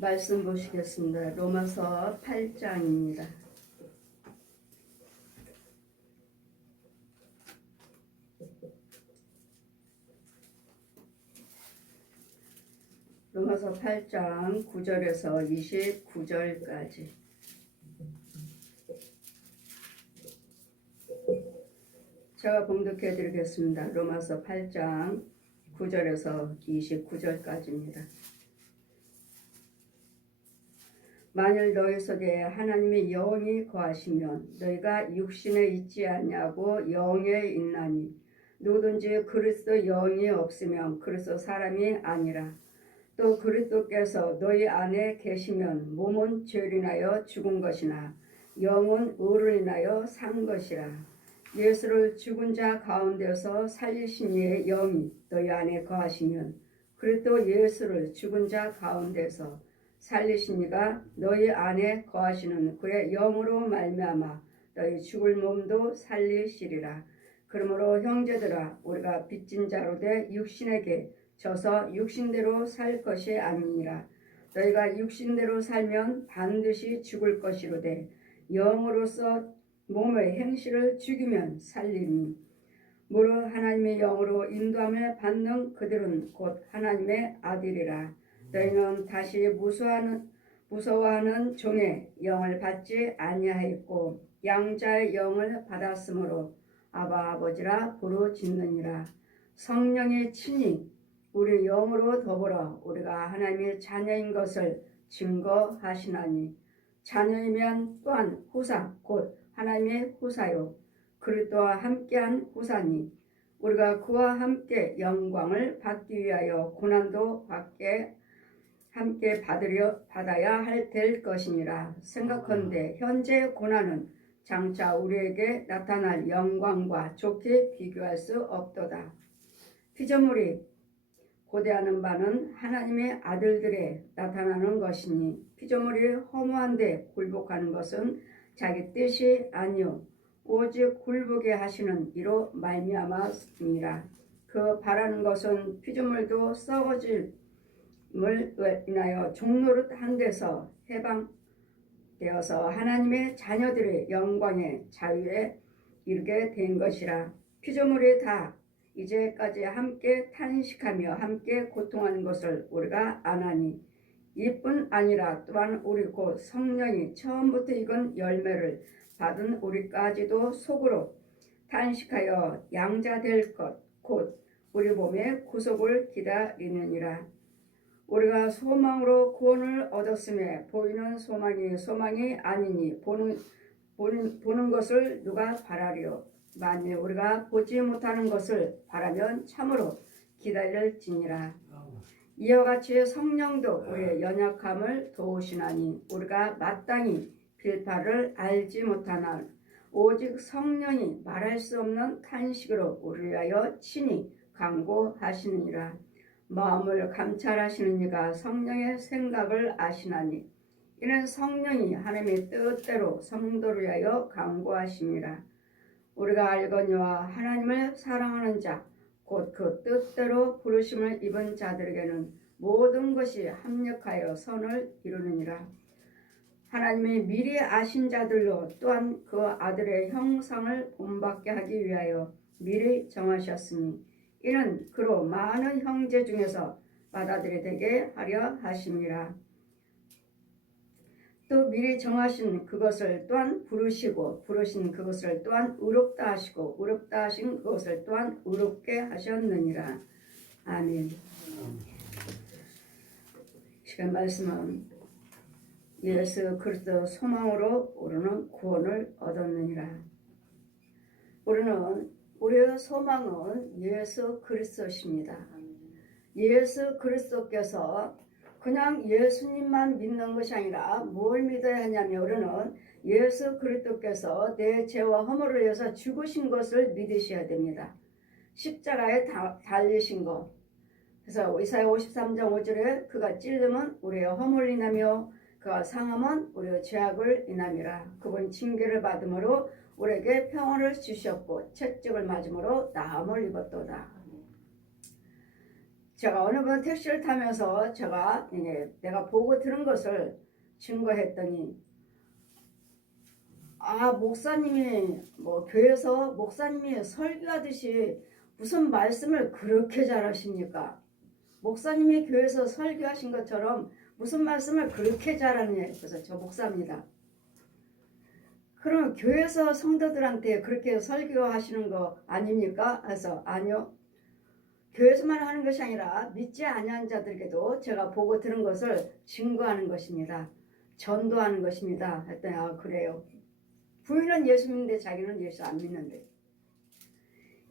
말씀 보시겠습니다. 로마서 8장입니다. 로마서 8장 9절에서 29절까지. 제가 봉독해 드리겠습니다. 로마서 8장 9절에서 29절까지입니다. 만일 너희 속에 하나님의 영이 거하시면 너희가 육신에 있지 않냐고 영에 있나니 누구든지 그리스도 영이 없으면 그리스도 사람이 아니라. 또 그리스도께서 너희 안에 계시면 몸은 죄로 인하여 죽은 것이나 영은 의로 인하여 산 것이라. 예수를 죽은 자 가운데서 살리신 이의 영이 너희 안에 거하시면 그리스도 예수를 죽은 자 가운데서 살리신 이가 너희 안에 거하시는 그의 영으로 말미암아 너희 죽을 몸도 살리시리라. 그러므로 형제들아, 우리가 빚진 자로 돼 육신에게 져서 육신대로 살 것이 아니니라. 너희가 육신대로 살면 반드시 죽을 것이로되 영으로서 몸의 행실을 죽이면 살리니. 무릇 하나님의 영으로 인도함을 받는 그들은 곧 하나님의 아들이라. 너희는 다시 무서워하는 종의 영을 받지 아니하였고 양자의 영을 받았으므로 아바 아버지라 부르짖느니라. 성령의 친히 우리 영으로 더불어 우리가 하나님의 자녀인 것을 증거하시나니. 자녀이면 또한 후사 곧 하나님의 후사요 그리스도와 함께한 후사니. 우리가 그와 함께 영광을 받기 위하여 고난도 함께 받아야 될 것이니라. 생각컨대 현재 고난은 장차 우리에게 나타날 영광과 좋게 비교할 수 없도다. 피조물이 고대하는 바는 하나님의 아들들에 나타나는 것이니 피조물이 허무한데 굴복하는 것은 자기 뜻이 아니요 오직 굴복에 하시는 이로 말미암았습니다. 그 바라는 것은 피조물도 썩어짐을 인하여 종노릇한 데서 해방되어서 하나님의 자녀들의 영광의 자유에 이르게 된 것이라. 피조물이 다 이제까지 함께 탄식하며 함께 고통하는 것을 우리가 아나니. 이뿐 아니라 또한 우리 곧 성령이 처음부터 익은 열매를 받은 우리까지도 속으로 탄식하여 양자될 것 곧 우리 몸의 구속을 기다리느니라. 우리가 소망으로 구원을 얻었음에 보이는 소망이 아니니 보는 것을 누가 바라리요. 만일 우리가 보지 못하는 것을 바라면 참으로 기다릴지니라. 이와 같이 성령도 우리의 연약함을 도우시나니 우리가 마땅히 빌바를 알지 못하나 오직 성령이 말할 수 없는 탄식으로 우리를 위하여 친히 간구하시느니라. 마음을 감찰하시는 이가 성령의 생각을 아시나니 이는 성령이 하나님의 뜻대로 성도를 위하여 간구하심이라. 우리가 알거니와 하나님을 사랑하는 자 곧 그 뜻대로 부르심을 입은 자들에게는 모든 것이 합력하여 선을 이루느니라. 하나님이 미리 아신 자들로 또한 그 아들의 형상을 본받게 하기 위하여 미리 정하셨으니 이는 그로 많은 형제 중에서 맏아들이 되게 하려 하심이라. 또 미리 정하신 그것을 또한 부르시고 부르신 그것을 또한 의롭다 하시고 의롭다 하신 그것을 또한 의롭게 하셨느니라. 아멘. 시간 말씀은 예수 그리스도 소망으로 우리는 구원을 얻었느니라. 우리의 소망은 예수 그리스도십니다. 예수 그리스도께서 그냥 예수님만 믿는 것이 아니라 뭘 믿어야 하냐면 우리는 예수 그리스도께서 내 죄와 허물을 위해서 죽으신 것을 믿으셔야 됩니다. 십자가에 달리신 것. 그래서 이사야 53장 5절에 그가 찔림은 우리의 허물을 인하며 그가 상함은 우리의 죄악을 인함이라. 그분이 징계를 받음으로 우리에게 평안을 주셨고 채찍을 맞음으로 나음을 입었도다. 제가 어느 번 택시를 타면서 내가 보고 들은 것을 증거했더니, 목사님이 교회에서 목사님이 설교하듯이 무슨 말씀을 그렇게 잘하십니까? 목사님이 교회에서 설교하신 것처럼 무슨 말씀을 그렇게 잘하느냐. 그래서 저 목사입니다. 그럼 교회에서 성도들한테 그렇게 설교하시는 거 아닙니까? 그래서 아니요. 교회에서만 하는 것이 아니라 믿지 아니한 자들에게도 제가 보고 들은 것을 증거하는 것입니다. 전도하는 것입니다. 했더니 그래요. 부인은 예수 믿는데 자기는 예수 안 믿는데.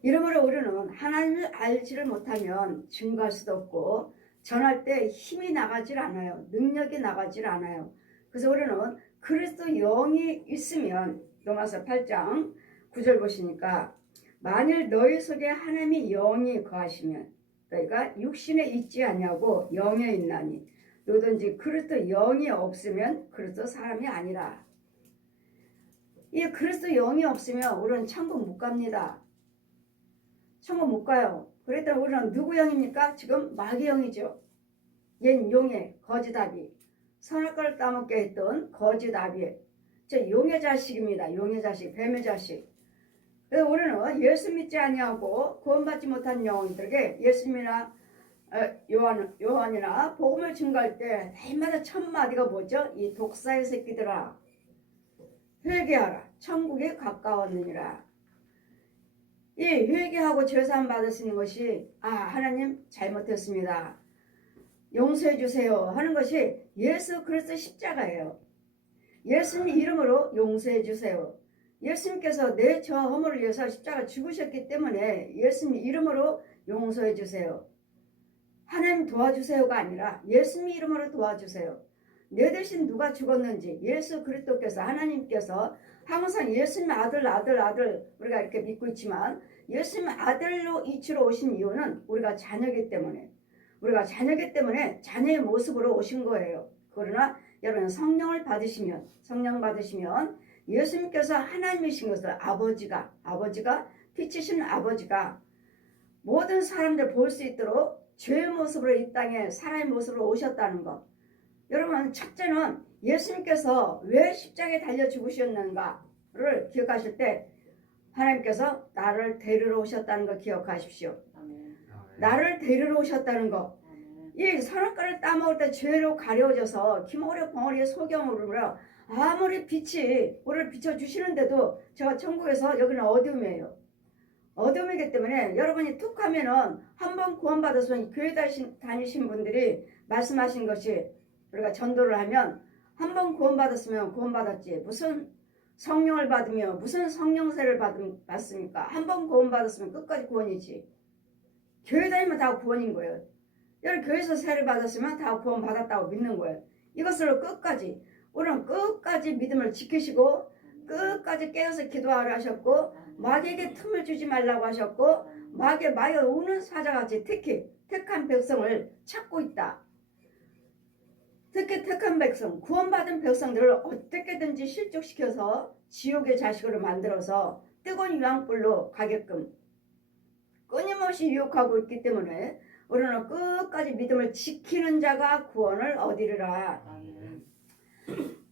이러므로 우리는 하나님을 알지를 못하면 증거할 수도 없고 전할 때 힘이 나가질 않아요. 능력이 나가질 않아요. 그래서 우리는 그리스도 영이 있으면 로마서 8장 9절 보시니까 만일 너희 속에 하나님이 영이 거하시면 너희가 육신에 있지 아니하고 영에 있나니 누구든지 그리스도 영이 없으면 그리스도 사람이 아니라. 이 그리스도 영이 없으면 우리는 천국 못 갑니다. 천국 못 가요. 그랬더니 우리는 누구 영입니까? 지금 마귀 영이죠. 옛 용의 거짓아비, 선악과를 따먹게 했던 거짓아비, 저 용의 자식입니다. 용의 자식, 뱀의 자식. 그래서 우리는 예수 믿지 아니하고 구원받지 못한 영혼들에게 예수님이나 요한이나 복음을 증거할 때 날마다 첫 마디가 뭐죠? 이 독사의 새끼들아, 회개하라, 천국에 가까웠느니라. 이 회개하고 죄사함 받을 수 있는 것이 하나님 잘못했습니다, 용서해 주세요 하는 것이 예수 그리스도 십자가예요. 예수님 이름으로 용서해 주세요. 예수님께서 내 저 허물을 위해서 십자가 죽으셨기 때문에 예수님 이름으로 용서해 주세요. 하나님 도와주세요가 아니라 예수님 이름으로 도와주세요. 내 대신 누가 죽었는지 예수 그리스도께서 하나님께서 항상 예수님 아들 우리가 이렇게 믿고 있지만 예수님 아들로 이치로 오신 이유는 우리가 자녀이기 때문에 자녀의 모습으로 오신 거예요. 그러나 여러분 성령 받으시면 예수님께서 하나님이신 것을 아버지가 빛이신 아버지가 모든 사람들 볼 수 있도록 죄의 모습으로 이 땅에 사람의 모습으로 오셨다는 것. 여러분 첫째는 예수님께서 왜 십자가에 달려 죽으셨는가를 기억하실 때 하나님께서 나를 데리러 오셨다는 거 기억하십시오. 나를 데리러 오셨다는 거. 이 선악과를 따먹을 때 죄로 가려져서 기모리 벙어리의 소경으로 아무리 빛이 우리를 비춰주시는데도 제가 천국에서 여기는 어둠이에요. 어둠이기 때문에 여러분이 툭 하면은 한번 구원받아서 교회 다니신 분들이 말씀하신 것이 우리가 전도를 하면 한번 구원받았으면 구원받았지 무슨 성령을 받으며 무슨 성령세를 받습니까? 한번 구원받았으면 끝까지 구원이지. 교회 다니면 다 구원인 거예요. 여러분 교회에서 세를 받았으면 다 구원받았다고 믿는 거예요. 이것을 끝까지 우리는 끝까지 믿음을 지키시고 끝까지 깨어서 기도하라 하셨고 마귀에게 틈을 주지 말라고 하셨고 마귀가 우는 사자같이 특히 택한 백성을 찾고 있다. 특히 택한 백성, 구원받은 백성들을 어떻게든지 실족시켜서 지옥의 자식으로 만들어서 뜨거운 유황불로 가게끔 끊임없이 유혹하고 있기 때문에 우리는 끝까지 믿음을 지키는 자가 구원을 얻으리라.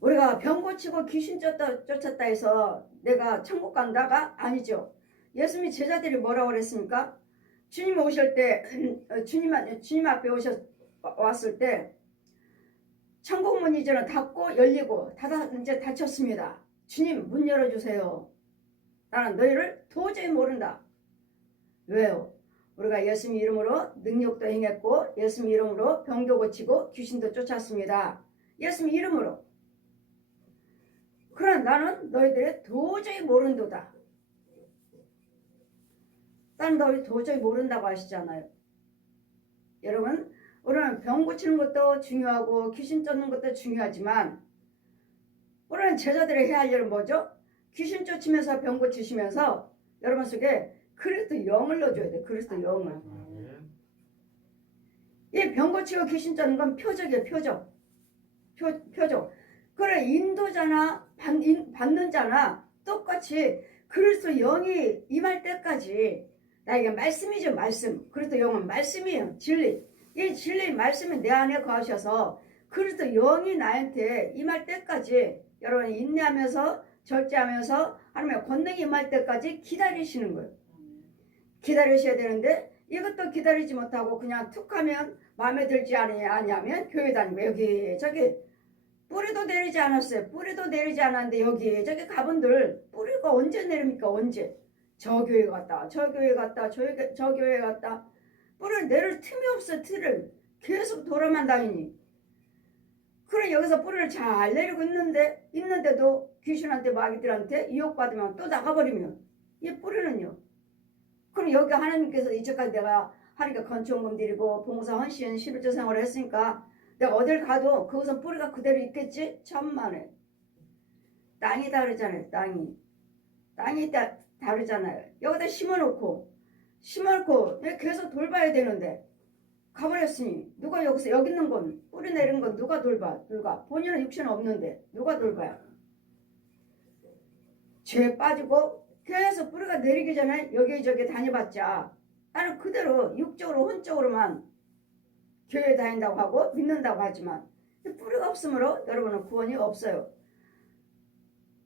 우리가 병 고치고 귀신 쫓았다 해서 내가 천국 간다가 아니죠. 예수님 제자들이 뭐라고 그랬습니까? 주님 오실 때 주님 앞에 왔을 때 천국 문이 이제는 닫고 열리고 이제 닫혔습니다. 주님 문 열어주세요. 나는 너희를 도저히 모른다. 왜요? 우리가 예수님 이름으로 능력도 행했고 예수님 이름으로 병도 고치고 귀신도 쫓았습니다. 예수님 이름으로. 그러나 나는 너희들의 도저히 모른도다. 나는 너희 도저히 모른다고 하시잖아요. 여러분 우리는 병 고치는 것도 중요하고 귀신 쫓는 것도 중요하지만 우리는 제자들이 해야 할 일은 뭐죠? 귀신 쫓으면서 병 고치시면서 여러분 속에 그리스도 영을 넣어줘야 돼. 그리스도 영을. 이 병 고치고 귀신 쫓는 건 표적이에요. 표적. 그래 인도자나 받는 자나 똑같이 그리스도 영이 임할 때까지 나에게 말씀이죠. 말씀. 그리스도 영은 말씀이에요. 진리. 이 진리 말씀이 내 안에 거하셔서 그리스도 영이 나한테 임할 때까지 여러분이 인내하면서 절제하면서 하나님의 권능이 임할 때까지 기다리시는 거예요. 기다리셔야 되는데 이것도 기다리지 못하고 그냥 툭 하면 마음에 들지 않으면 교회 다니고 여기 저기 뿌리도 내리지 않았어요. 뿌리도 내리지 않았는데 여기 저기 가분들 뿌리가 언제 내립니까? 언제? 저 교회 갔다 저 교회 갔다 저 교회 갔다 뿌리를 내릴 틈이 없어. 틀을 계속 돌아만 다니니 그래 여기서 뿌리를 잘 내리고 있는데도 귀신한테 마귀들한테 유혹받으면 또 나가버리면 이 뿌리는요. 그럼 여기 하나님께서 이제까지 내가 하니까 건축원금 드리고 봉사 헌신 11조 생활을 했으니까 내가 어딜 가도 그것은 뿌리가 그대로 있겠지? 천만에. 땅이 다르잖아요. 땅이 다르잖아요. 여기다 심어놓고 계속 돌봐야 되는데 가버렸으니 누가 여기서 여기 있는 건 뿌리 내린 건 누가 돌봐? 누가? 본인은 육신은 없는데 누가 돌봐요? 죄에 빠지고 계속 뿌리가 내리기 전에 여기저기 다녀봤자 나는 그대로 육적으로 혼적으로만 교회 다닌다고 하고 믿는다고 하지만 뿌리가 없으므로 여러분은 구원이 없어요.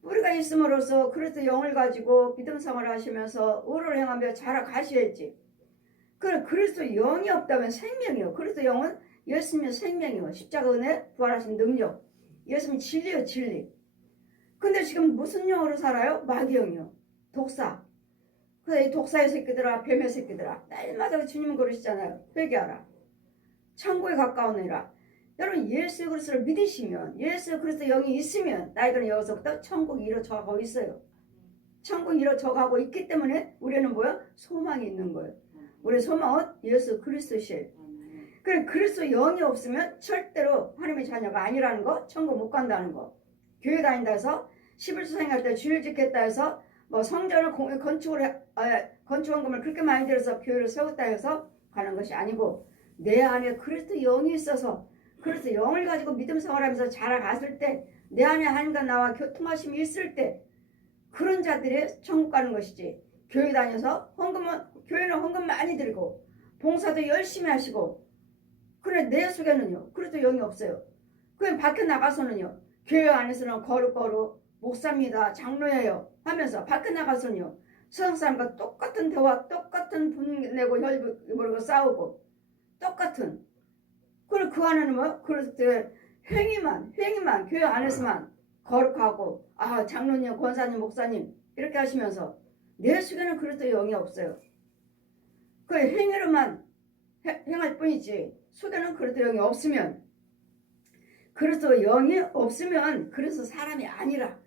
뿌리가 있음으로써 그리스도 영을 가지고 믿음 생활을 하시면서 의를 행하며 자라가셔야지. 그리스도 영이 없다면 생명이요. 그리스도 영은 예수님의 생명이요. 십자가 은혜 부활하신 능력. 예수님 진리요 진리. 근데 지금 무슨 영으로 살아요? 마귀영이요. 독사. 그래서 이 독사의 새끼들아 뱀의 새끼들아 날마다 주님 그러시잖아요. 회개하라. 천국에 가까우니라. 여러분 예수 그리스도를 믿으시면 예수 그리스도 영이 있으면 나이들은 여기서부터 천국이 이루어져가고 있어요. 천국이 이루어져가고 있기 때문에 우리는 뭐야? 소망이 있는 거예요. 우리의 소망은 예수 그리스도시에요. 그래 그리스도 영이 없으면 절대로 하나님의 자녀가 아니라는 거, 천국 못 간다는 거. 교회 다닌다 해서 11조 생활 때 주일 지켰다 해서 뭐 성전을 건축원금을 그렇게 많이 들여서 교회를 세웠다 해서 가는 것이 아니고 내 안에 그리스도 영이 있어서 그리스도 영을 가지고 믿음 생활하면서 자라갔을 때 내 안에 하나님과 나와 교통하심이 있을 때 그런 자들이 천국 가는 것이지. 교회 다녀서 교회는 헌금 많이 드리고 봉사도 열심히 하시고 그래 내 속에는요 그리스도 영이 없어요. 그럼 밖에 나가서는요 교회 안에서는 거룩 목사입니다 장로예요 하면서 밖에 나가서는요 세상 사람과 똑같은 대화 똑같은 분내고 혈부리고 싸우고 똑같은 그리고 그 안에는 뭐 그리스도의 행위만 교회 안에서만 거룩하고 장로님 권사님 목사님 이렇게 하시면서 내 속에는 그리스도 영이 없어요. 그 행위로만 행할 뿐이지 속에는 그리스도 영이 없으면 그리스도 영이 없으면 그래서 사람이 아니라.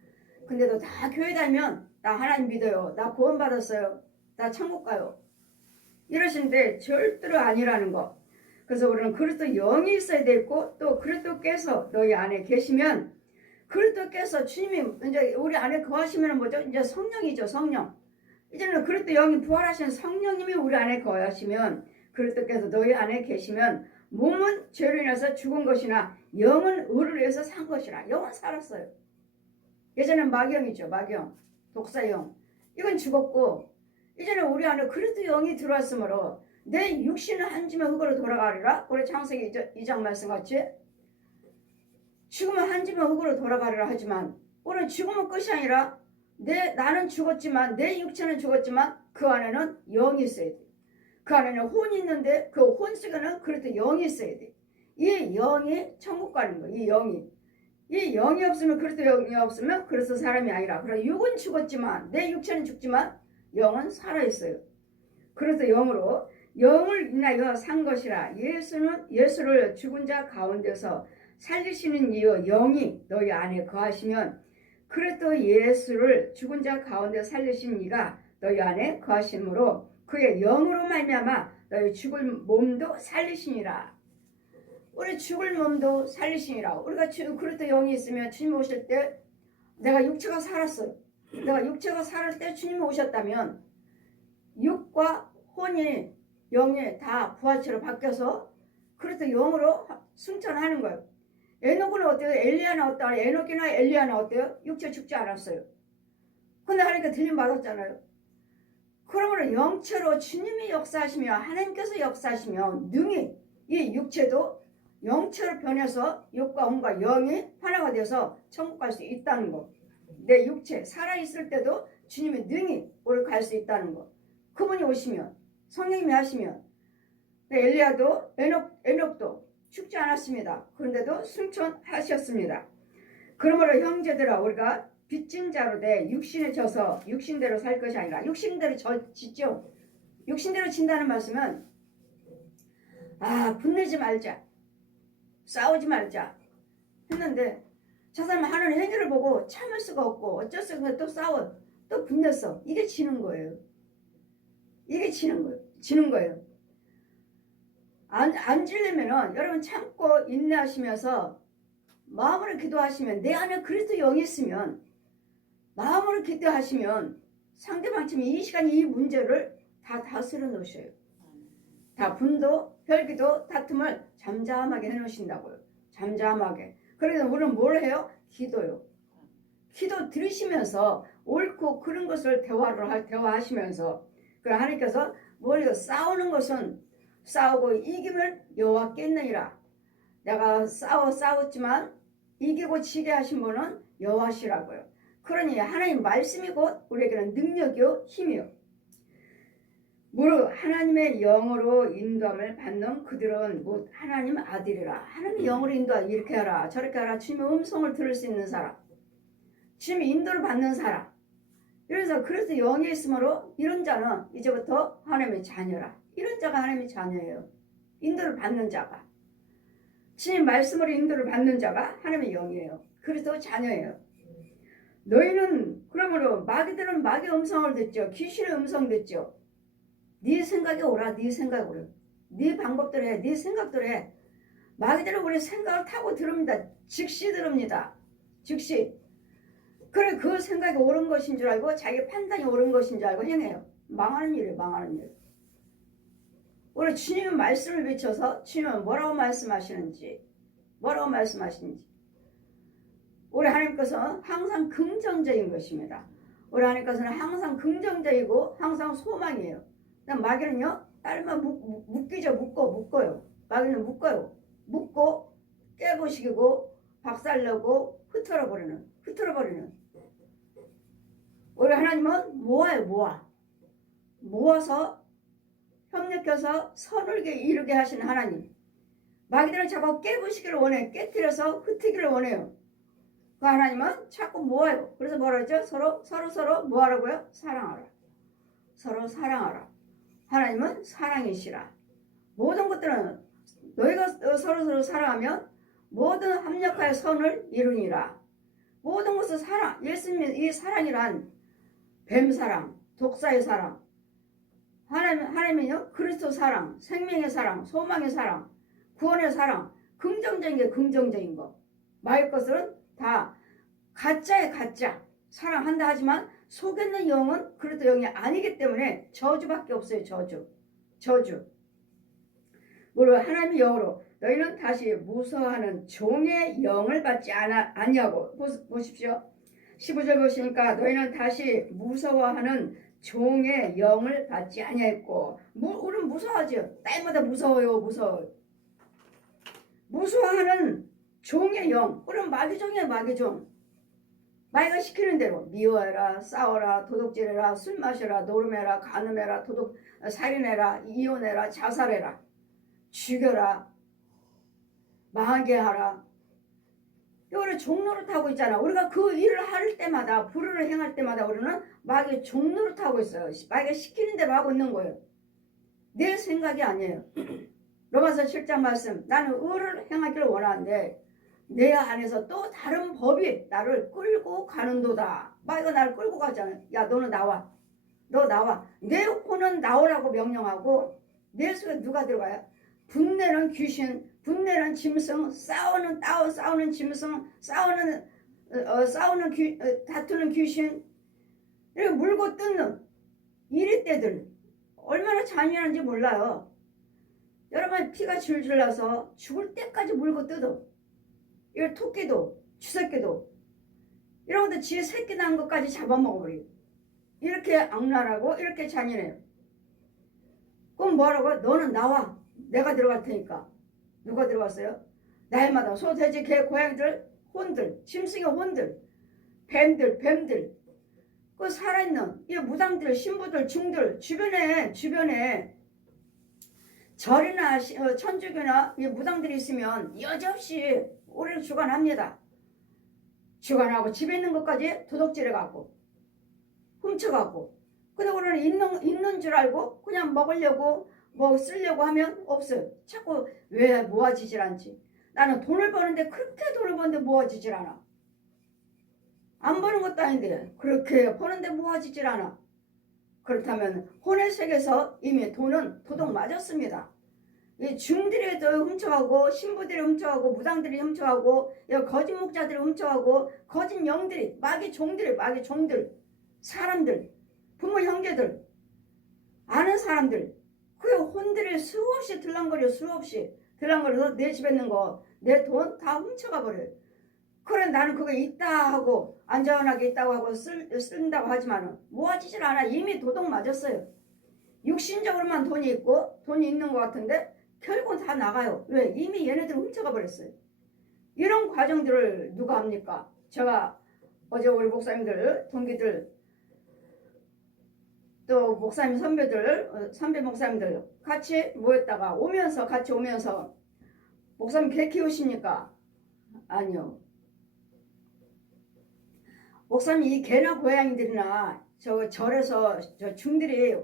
근데도 다 교회 다니면 나 하나님 믿어요. 나 구원 받았어요. 나 천국 가요. 이러시는데 절대로 아니라는 거. 그래서 우리는 그리스도 영이 있어야 되고 또 그리스도께서 너희 안에 계시면 그리스도께서 주님이 이제 우리 안에 거하시면 뭐죠? 이제 성령이죠. 성령. 이제는 그리스도 영이 부활하신 성령님이 우리 안에 거하시면 그리스도께서 너희 안에 계시면 몸은 죄로 인해서 죽은 것이나 영은 의를 위해서 산 것이라. 영은 살았어요. 예전엔 마귀영이죠. 마귀영. 독사영. 이건 죽었고 이제는 우리 안에 그리스도 영이 들어왔으므로 내 육신은 한 짐의 흙으로 돌아가리라. 우리 창세기 2장 말씀같이 죽으면 한 짐의 흙으로 돌아가리라 하지만 오늘 죽으면 끝이 아니라 나는 죽었지만 내 육체는 죽었지만 그 안에는 영이 있어야 돼. 그 안에는 혼이 있는데 그 혼 속에는 그래도 영이 있어야 돼. 이 영이 천국 가는 거야. 이 영이 없으면 그래도 영이 없으면 그래서 사람이 아니라. 그래 육은 죽었지만 내 육체는 죽지만 영은 살아있어요. 그래서 영을 인하여 산 것이라. 예수를 죽은 자 가운데서 살리시는 이유 영이 너희 안에 거하시면 그래도 예수를 죽은 자 가운데 살리신 이가 너희 안에 거하심으로 그의 영으로 말미암아 너희 죽을 몸도 살리시니라. 우리 죽을 몸도 살리시니라. 우리가 그래도 영이 있으면 주님 오실 때 내가 육체가 살았어요. 내가 육체가 살을 때 주님 오셨다면 육과 혼이 영이 다 부활체로 바뀌어서 그래도 영으로 승천하는 거예요. 에녹은 어때요? 엘리야는 어때요? 에녹이나 엘리야는 어때요? 육체 죽지 않았어요. 근데 하니까 들림 받았잖아요. 그러므로 영체로 주님이 역사하시며 하나님께서 역사하시며 능히 이 육체도 영체로 변해서 육과 혼과 영이 하나가 되어서 천국 갈 수 있다는 거. 내 육체 살아있을 때도 주님이 능히 우리 갈 수 있다는 거. 그분이 오시면 성령님이 하시면 엘리야도 에녹도 죽지 않았습니다. 그런데도 승천하셨습니다. 그러므로 형제들아 우리가 빚진 자로 돼 육신에 져서 육신대로 살 것이 아니라 육신대로 짓죠. 육신대로 진다는 말씀은 분내지 말자, 싸우지 말자 했는데 저 사람은 하는 행위를 보고 참을 수가 없고 어쩔 수 없는데 또 싸워, 또 분냈어. 이게 지는 거예요. 이게 지는 거예요. 안 지려면은 여러분 참고 인내하시면서 마음으로 기도하시면 내 안에 그리스도 영이 있으면 마음으로 기도하시면 상대방 지금 이 시간에 이 문제를 다 다스려 놓으셔요. 다 분도, 혈기도, 다툼을 잠잠하게 해놓으신다고요. 잠잠하게. 그래서 우리는 뭘 해요? 기도요. 기도 들으시면서 옳고 그런 것을 대화하시면서 그럼 하나님께서 뭘 싸우는 것은 싸우고 이기면 여호와께 있느니라. 내가 싸웠지만 이기고 지게 하신 분은 여호와시라고요. 그러니 하나님 말씀이 곧 우리에게는 능력이요 힘이요. 무릇 하나님의 영으로 인도함을 받는 그들은 곧 하나님 아들이라. 하나님의 영으로 인도하 이렇게 하라 저렇게 하라. 주님의 음성을 들을 수 있는 사람, 주님의 인도를 받는 사람. 그래서 영이 있으므로 이런 자는 이제부터 하나님의 자녀라. 이런 자가 하나님의 자녀예요. 인도를 받는 자가, 주님 말씀으로 인도를 받는 자가 하나님의 영이에요. 그래서 자녀예요. 너희는 그러므로 마귀들은 마귀의 음성을 듣죠. 귀신의 음성 듣죠. 네 생각이 오라. 네 생각이 오라. 네 방법대로 해. 네 생각대로 해. 마귀들은 우리 생각을 타고 들읍니다. 즉시 들읍니다. 즉시. 그래 그 생각이 옳은 것인 줄 알고 자기 판단이 옳은 것인 줄 알고 행해요. 망하는 일이에요. 망하는 일. 우리 주님의 말씀을 비춰서 주님은 뭐라고 말씀하시는지 우리 하나님께서는 항상 긍정적인 것입니다. 우리 하나님께서는 항상 긍정적이고 항상 소망이에요. 마귀는요 딸만 묶이죠. 묶어요. 마귀는 묶어요. 묶고 깨부시키고 박살내고 흐트러버리는. 우리 하나님은 모아서 협력해서 선을 이루게 하시는 하나님. 마귀들은 자꾸 깨부시기를 원해. 깨뜨려서 흩트기를 원해요. 그 하나님은 자꾸 모아요. 그래서 뭐라 했죠? 서로 뭐하라고요? 사랑하라. 서로 사랑하라. 하나님은 사랑이시라. 모든 것들은 너희가 서로 사랑하면 모든 합력하여 선을 이루니라. 모든 것을 사랑. 예수님의 이 사랑이란 뱀사랑, 독사의 사랑, 하나님은요 그리스도 사랑, 생명의 사랑, 소망의 사랑, 구원의 사랑, 긍정적인 게 긍정적인 거. 마귀 것은 다 가짜의 가짜. 사랑한다 하지만 속에 있는 영은 그리스도 영이 아니기 때문에 저주밖에 없어요. 저주. 물론 하나님의 영으로 너희는 다시 무서워하는 종의 영을 받지 아니하고. 보십시오. 15절 보시니까 너희는 다시 무서워하는 종의 영을 받지 아니하였고. 우리는 무서워하죠. 때마다 무서워요. 무서워하는 종의 영. 우리는 마귀종이에요. 마귀종. 마귀가 시키는 대로 미워해라, 싸워라, 도둑질해라, 술 마셔라, 노름해라, 간음해라, 살인해라, 이혼해라, 자살해라, 죽여라, 망하게 하라. 이거를 종로를 타고 있잖아. 우리가 그 일을 할 때마다, 불의를 행할 때마다 우리는 마귀 종로를 타고 있어요. 마귀가 시키는 대로 하고 있는 거예요. 내 생각이 아니에요. 로마서 7장 말씀. 나는 의를 행하기를 원하는데 내 안에서 또 다른 법이 나를 끌고 가는도다. 마귀가 나를 끌고 가잖아요. 야, 너는 나와. 너 나와. 내 혼은 나오라고 명령하고 내 속에 누가 들어가요? 분내는 귀신, 분내는 짐승, 싸우는 짐승, 다투는 귀신, 이렇게 물고 뜯는 이리떼들 얼마나 잔인한지 몰라요. 여러분 피가 줄줄 나서 죽을 때까지 물고 뜯어. 이 토끼도, 쥐새끼도 이런 것도 지 새끼 낳은 것까지 잡아먹어버려요. 이렇게 악랄하고 이렇게 잔인해요. 그럼 뭐라고? 너는 나와. 내가 들어갈 테니까. 누가 들어갔어요? 날마다 소, 돼지, 개, 고양이들, 혼들, 짐승의 혼들, 뱀들, 그 살아있는 이 무당들, 신부들, 중들 주변에 절이나 천주교나 이 무당들이 있으면 여지없이 우리를 주관합니다. 주관하고 집에 있는 것까지 도둑질해갖고 훔쳐갖고, 근데 우리는 있는 줄 알고 그냥 먹으려고 뭐 쓰려고 하면 없어요. 자꾸 왜 모아지질 않지? 나는 돈을 버는데 그렇게 돈을 버는데 모아지질 않아. 안 버는 것도 아닌데 그렇게 버는데 모아지질 않아. 그렇다면 혼의 세계에서 이미 돈은 도둑 맞았습니다. 이 중들이 훔쳐가고 신부들이 훔쳐가고 무당들이 훔쳐가고 거짓 목자들이 훔쳐가고 거짓 영들이 마귀 종들 사람들 부모 형제들 아는 사람들 그 혼들이 수없이 들랑거려서 내 집에 있는 거 내 돈 다 훔쳐가 버려요. 그래 나는 그거 있다 하고 안전하게 있다고 하고 쓴다고 하지만 모아지질 않아. 이미 도둑 맞았어요. 육신적으로만 돈이 있고 돈이 있는 것 같은데 결국은 다 나가요. 왜? 이미 얘네들 훔쳐가 버렸어요. 이런 과정들을 누가 합니까? 제가 어제 우리 목사님들 동기들 또 목사님 선배 목사님들 같이 모였다가 같이 오면서 목사님 개 키우십니까? 아니요. 목사님 이 개나 고양이들이나 저 절에서 저 중들이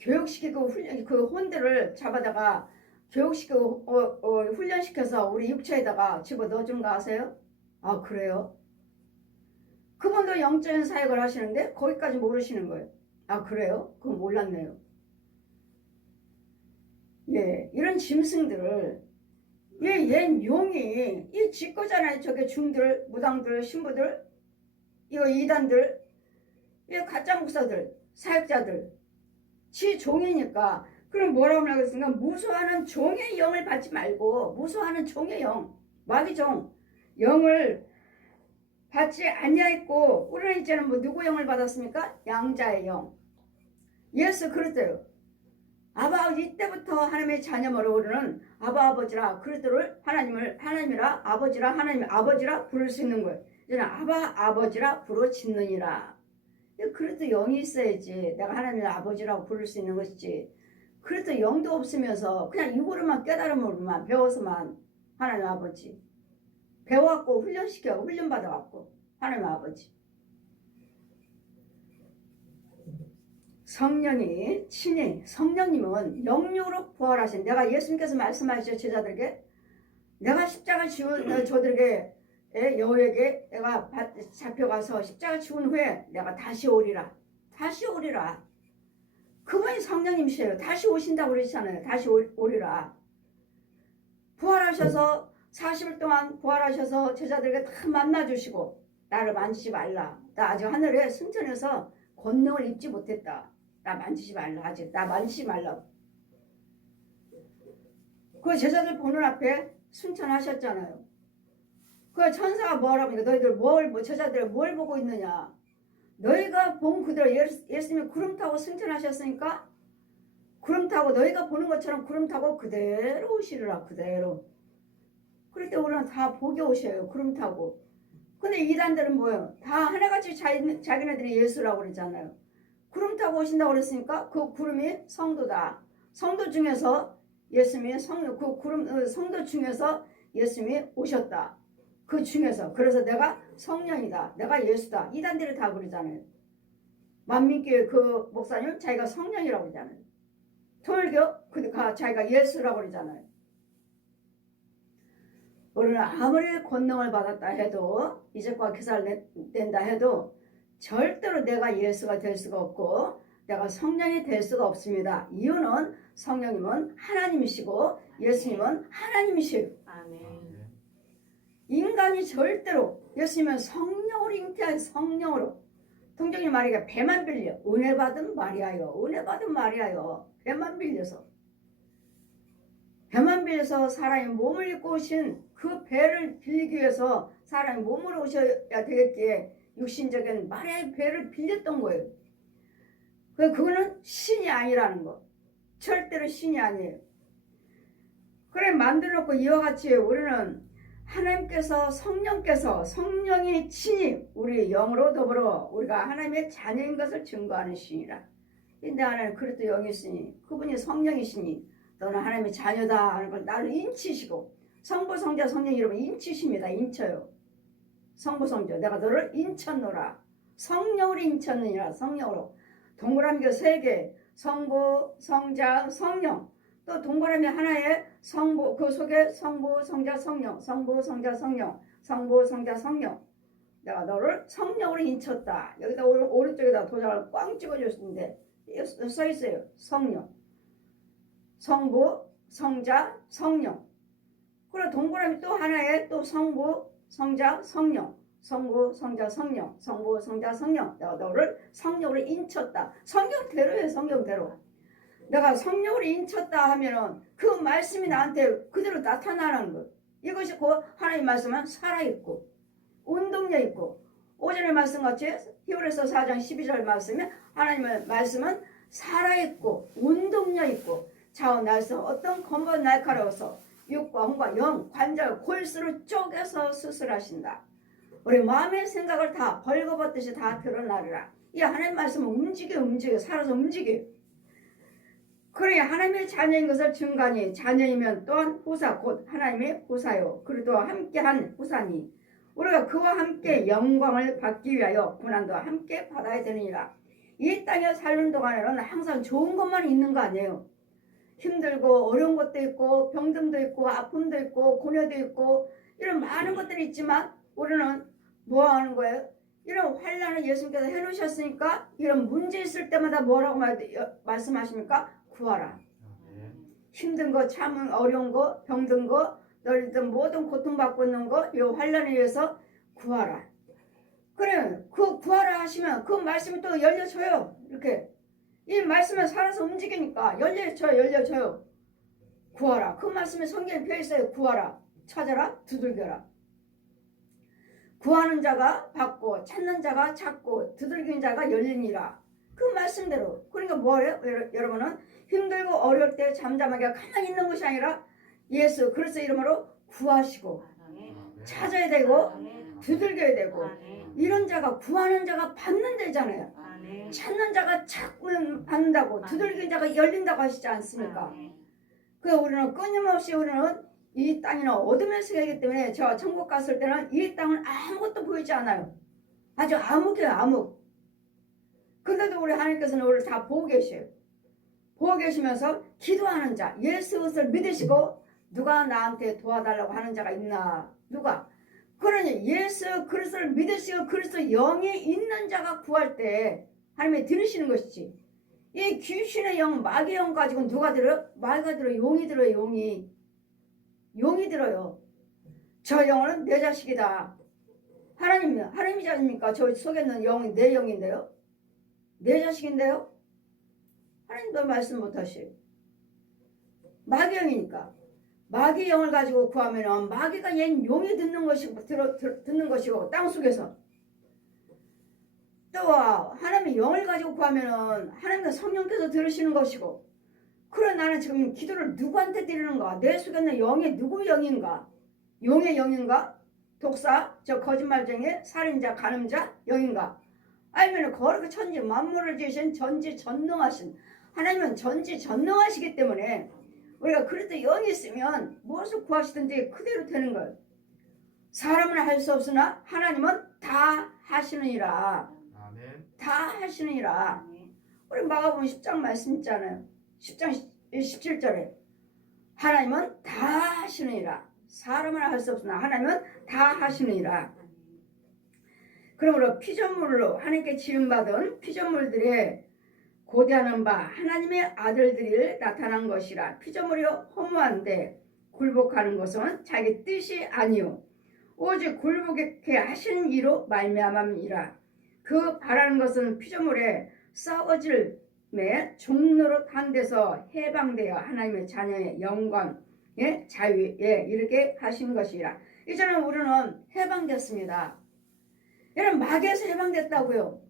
교육시키고 그 혼들을 잡아다가 교육시키고 훈련시켜서 우리 육체에다가 집어넣어준 거 아세요? 아 그래요? 그분도 영적인 사역을 하시는데 거기까지 모르시는 거예요. 아 그래요? 그건 몰랐네요. 예, 이런 짐승들을 얘 용이 이 지거잖아요. 저게 중들, 무당들, 신부들, 이거 이단들, 이 가짜 목사들, 사역자들, 지 종이니까. 그럼 뭐라고 하겠습니까? 무수하는 종의 영을 받지 말고 무수하는 종의 영, 마귀종 영을 받지 아니하였고 우리는 이제는 뭐 누구 영을 받았습니까? 양자의 영. 예수 그리스도요. 이때부터 하나님의 자녀로 우리는 아버지라 그리스도를 하나님이라 아버지라 부를 수 있는 거예요. 이제는 아버지라 부르 짓느니라. 그래도 영이 있어야지 내가 하나님의 아버지라고 부를 수 있는 것이지. 그래도 영도 없으면서 그냥 이거로만 깨달음으로만 배워서만 하나님 아버지 배워갖고 훈련받아갖고 하나님 아버지. 성령이 친히 성령님은 영육으로 부활하신 내가 예수님께서 말씀하시죠. 제자들에게 내가 십자가 지운 저들에게 여호에게 내가 잡혀가서 십자가 지운 후에 내가 다시 오리라. 그분이 성령님이세요. 다시 오신다고 그러시잖아요. 다시 오리라. 부활하셔서 40일 동안 부활하셔서 제자들에게 다 만나주시고 나를 만지지 말라. 나 아직 하늘에 승천해서 권능을 입지 못했다. 나 만지지 말라. 아직 나 만지지 말라. 그 제자들 보는 앞에 승천하셨잖아요. 그 천사가 뭐라고 하니까 너희들 제자들 뭘 보고 있느냐. 너희가 본 그대로 예수님이 구름 타고 승천하셨으니까 구름 타고 너희가 보는 것처럼 구름 타고 그대로 오시리라. 그대로. 그럴 때 우리는 다 보게 오셔요. 구름 타고. 근데 이단들은 뭐예요? 다 하나같이 자기네들이 예수라고 그러잖아요. 구름 타고 오신다고 그랬으니까 그 구름이 성도다. 성도 중에서 예수님이 성도 중에서 예수님이 오셨다. 그 중에서 그래서 내가 성령이다. 내가 예수다. 이단들이 다 그러잖아요. 만민교회 그 목사님 자기가 성령이라고 그러잖아요. 통일교 자기가 예수라고 그러잖아요. 우리는 아무리 권능을 받았다 해도 이제과 기사를 낸다 해도 절대로 내가 예수가 될 수가 없고 내가 성령이 될 수가 없습니다. 이유는 성령님은 하나님이시고 예수님은 하나님이시고 아멘. 인간이 절대로 예수님은 성령으로 잉태한 성령으로 통정이 말이가 배만 빌려 은혜 받은 마리아요. 배만 빌려서 사람이 몸을 입고 오신 그 배를 빌리기 위해서 사람이 몸으로 오셔야 되겠기에 육신적인 마리아의 배를 빌렸던 거예요. 그거는 신이 아니라는 거. 절대로 신이 아니에요. 그래 만들어 놓고 이와 같이 우리는 하나님께서 성령이 친히 우리 영으로 더불어 우리가 하나님의 자녀인 것을 증거하는 신이라. 근데 하나님 그리스도 영이 있으니 그분이 성령이시니 너는 하나님의 자녀다 하는 걸 나를 인치시고 성부 성자 성령 이름을 인치십니다. 인쳐요. 성부 성자 내가 너를 인쳤노라. 성령으로 인쳤느니라. 성령으로 동그라미가 3개 성부 성자 성령 또 동그라미 하나에 성부 그 속에 성부 성자 성령 성부 성자 성령 성부 성자 성령 내가 너를 성령으로 인쳤다. 여기다 오른쪽에다 도장을 꽝 찍어줬는데 써 있어요. 성령 성부 성자 성령 그리고 동그라미 또 하나에 또 성부 성자 성령 성부 성자 성령 성부 성자 성령 내가 너를 성령으로 인쳤다. 성경대로예요. 성경대로 내가 성령으로 인쳤다 하면은 그 말씀이 나한테 그대로 나타나는 것. 이것이 곧 하나님 말씀은 살아있고 운동력 있고 오전에 말씀같이 히브리서 4장 12절 말씀에 하나님의 말씀은 살아있고 운동력 있고 자원 날서 어떤 검은 날카로워서 육과 혼과 영 관절 골수를 쪼개서 수술하신다. 우리 마음의 생각을 다 벌거벗듯이 다 드러나리라. 이 하나님 말씀은 움직여 살아서 움직여. 그래 하나님의 자녀인 것을 증거하니 자녀이면 또한 후사 곧 하나님의 후사요 그리고 함께한 후사니 우리가 그와 함께 영광을 받기 위하여 고난도 함께 받아야 되느니라. 이 땅에 사는 동안에는 항상 좋은 것만 있는 거 아니에요. 힘들고 어려운 것도 있고 병듦도 있고 아픔도 있고 고뇌도 있고 이런 많은 것들이 있지만 우리는 뭐 하는 거예요? 이런 환난을 예수님께서 해놓으셨으니까 이런 문제 있을 때마다 뭐라고 말씀하십니까? 구하라. 힘든 거, 참 어려운 거, 병든 거, 너희들 모든 고통받고 있는 거, 이 환난에 의해서 구하라. 그래, 그 구하라 하시면 그 말씀이 또 열려줘요. 이렇게 이 말씀에 살아서 움직이니까 열려줘요. 구하라. 그 말씀에 성경에 펴 있어요. 구하라, 찾아라, 두들겨라. 구하는 자가 받고 찾는 자가 찾고 두들기는 자가 열리니라. 그 말씀대로. 그러니까 뭐예요? 여러분은 힘들고 어려울 때 잠잠하게 가만히 있는 것이 아니라 예수 그리스도 이름으로 구하시고 찾아야 되고 두들겨야 되고 이런 자가 구하는 자가 받는 데잖아요. 찾는 자가 찾으면 받는다고 두들기는 자가 열린다고 하시지 않습니까? 그 우리는 끊임없이 우리는 이 땅에는 어둠의 세계이기 때문에 저 천국 갔을 때는 이 땅은 아무것도 보이지 않아요. 아주 암흑이에요. 암흑. 근데도 우리 하나님께서는 우리를 다 보고 계셔요. 보고 계시면서 기도하는 자 예수 그리스도를 믿으시고 누가 나한테 도와달라고 하는 자가 있나? 누가? 그러니 예수 그리스도를 믿으시고 그리스도 영이 있는 자가 구할 때 하나님이 들으시는 것이지. 이 귀신의 영 마귀의 영 가지고 누가 들어요? 마귀가 들어요. 용이 들어요. 용이 들어요. 저 영은 내 자식이다. 하나님이지 않습니까? 저 속에 있는 영이 내 영인데요. 내 자식인데요. 하나님도 말씀 못하시요. 마귀 영이니까. 마귀 영을 가지고 구하면 마귀가 얘 용이 듣는 것이고 땅속에서 또 하나님의 영을 가지고 구하면 하나님의 성령께서 들으시는 것이고 그래 나는 지금 기도를 누구한테 드리는가? 내 속에 있는 영이 누구 영인가? 용의 영인가? 독사, 저 거짓말쟁이, 살인자, 간음자 영인가? 아니면 거룩한 천지 만물을 지으신 전지전능하신 하나님은 전지전능하시기 때문에 우리가 그래도 영이 있으면 무엇을 구하시든지 그대로 되는 거예요. 사람은 할 수 없으나 하나님은 다 하시느니라. 아멘. 다 하시느니라. 우리 마가복음 10장 말씀 있잖아요. 10장 17절에 하나님은 다 하시느니라. 사람은 할 수 없으나 하나님은 다 하시느니라. 그러므로 피조물로 하나님께 지음받은 피조물들의 고대하는 바 하나님의 아들들이 나타난 것이라. 피조물이 허무한데 굴복하는 것은 자기 뜻이 아니요 오직 굴복하게 하시는 이로 말미암음이라. 그 바라는 것은 피조물의 썩어질매 종로로 한 데서 해방되어 하나님의 자녀의 영광의 자유에 이르게 하신 것이라. 이제는 우리는 해방됐습니다. 여러분 마귀에서 해방됐다고요.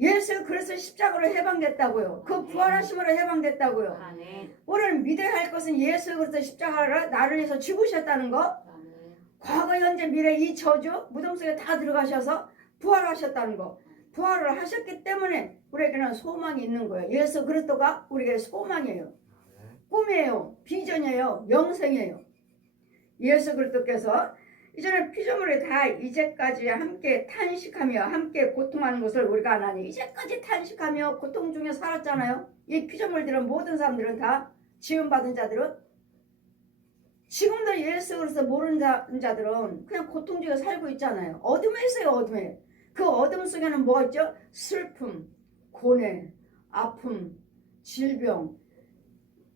예수 그리스도 십자가로 해방됐다고요. 그 부활하심으로 해방됐다고요. 아멘. 우리는 믿어야 할 것은 예수 그리스도 십자가를 나를 위해서 죽으셨다는 거. 아멘. 과거 현재 미래 이 저주 무덤 속에 다 들어가셔서 부활하셨다는 거. 부활을 하셨기 때문에 우리에게는 소망이 있는 거예요. 예수 그리스도가 우리에게 소망이에요. 꿈이에요. 비전이에요. 영생이에요. 예수 그리스도께서 이제는 피조물이 다 이제까지 함께 탄식하며 함께 고통하는 것을 우리가 안 하니 이제까지 탄식하며 고통 중에 살았잖아요. 이 피조물들은 모든 사람들은 다 지음받은 자들은 지금도 예수 그리스도 모르는 자들은 그냥 고통 중에 살고 있잖아요. 어둠에 있어요. 어둠에. 그 어둠 속에는 뭐가 있죠? 슬픔, 고뇌, 아픔, 질병,